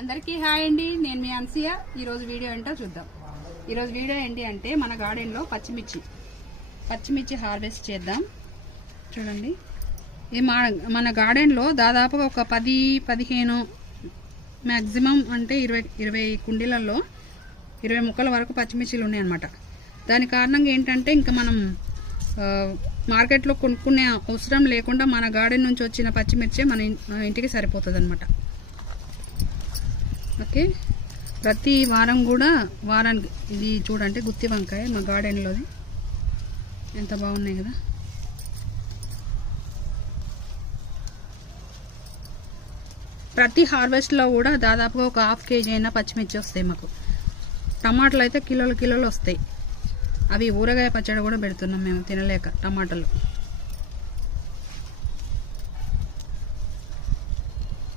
అందరికీ హాయ్ అండి, నేను మీ అన్సియా. ఈరోజు వీడియో ఏంటో చూద్దాం. ఈరోజు వీడియో ఏంటి అంటే మన గార్డెన్లో పచ్చిమిర్చి హార్వెస్ట్ చేద్దాం. చూడండి, ఈ మన గార్డెన్లో దాదాపుగా ఒక 10-15 మ్యాక్సిమం అంటే 20 కుండీలలో 20 మొక్కల వరకు పచ్చిమిర్చిలు ఉన్నాయన్నమాట. దాని కారణంగా ఏంటంటే ఇంకా మనం మార్కెట్లో కొనుక్కునే అవసరం లేకుండా మన గార్డెన్ నుంచి వచ్చిన పచ్చిమిర్చే మన ఇంటికి సరిపోతుంది అనమాట. ఓకే, ప్రతి వారం కూడా వారానికి ఇది చూడండి, గుత్తి వంకాయ మా గార్డెన్లోది ఎంత బాగున్నాయి కదా. ప్రతి హార్వెస్ట్లో కూడా దాదాపుగా ఒక 1/2 kg అయినా పచ్చిమిర్చి వస్తాయి మాకు. టమాటాలు అయితే కిలోలు వస్తాయి. అవి ఊరగాయ పచ్చడి కూడా పెడుతున్నాం మేము తినలేక టమాటాలు.